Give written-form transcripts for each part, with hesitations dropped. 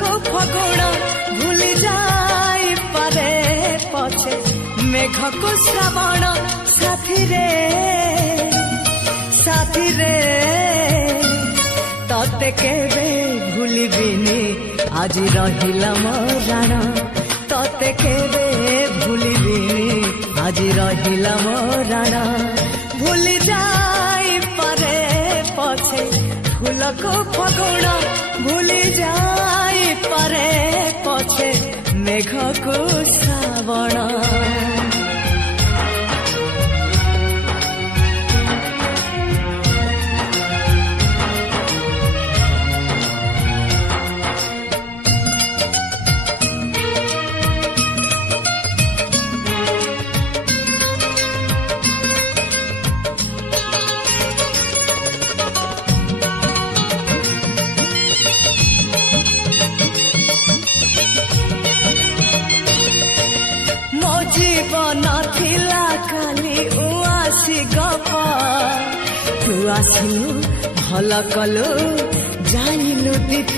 को फगुण भूली जाई पारे पछे मेघ को श्रावण साथी रे तते केबे भूलिबिनी आज रहिला मराण तते केबे भूलिबिनी आज रहिला मराण भूली जाई पारे पछे फूल को फगुण भूली जाई पारे पछे मेघ को श्रावण जीवन थिला काली उआसी गप तू आसिलु भल कलु जाइलु दीप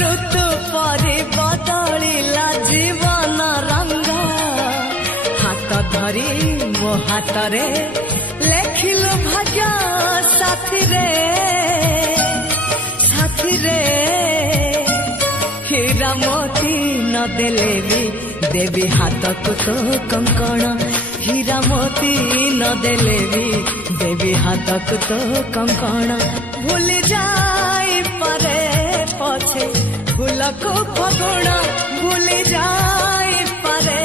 ऋतु परि बदलिला जीवन रंग हाथ धरी मो हाथ रे लेखिलु भाग्य साथी रे हीरा मोती न देले भी देवी हाथ को तो कंकण हीरा मोती न देले भी देवी हाथ को तो कंकण भूली जाई पारे पछे फूल को फगुण भूली जाई पारे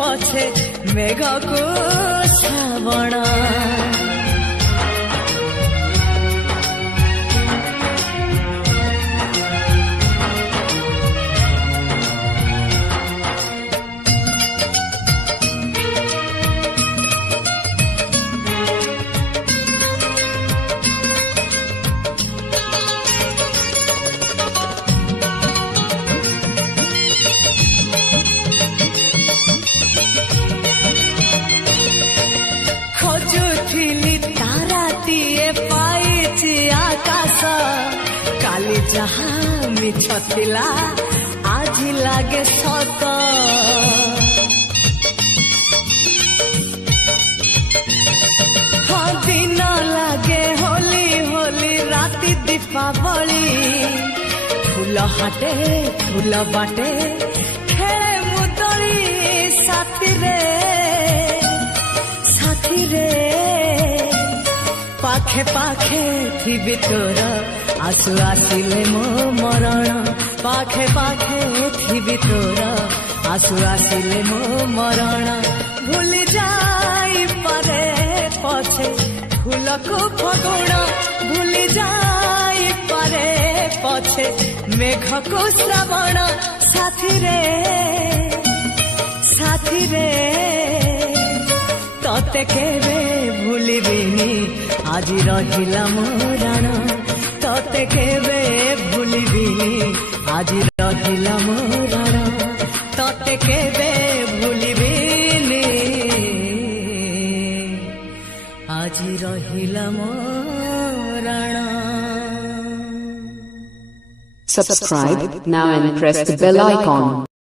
पछे मेघ को श्रावण खोजुथिली तारातीए पाइछि आकाश काली जहाँ मिछ थिला आज लागे सत हाँ दिन लागे होली होली राति दीपावली फूल हाटे फूल बाटे खेले मुदली साथी रे पाखे पाखे थी तोर आसु आसिले मो मरण पाखे पाखे थी तोर आसु आसिले मो मरण भूली जाई पारे पछे फूल को फगुण भूली जाई पारे पछे मेघ को श्रावण साथी रे तते केबे भूलिबिनी आज रहिला मराण तते केबे भूलिबिनी आज रहिला मराण तते केबे भूलिबिनी आज रहिला मराण Subscribe now and press the bell icon.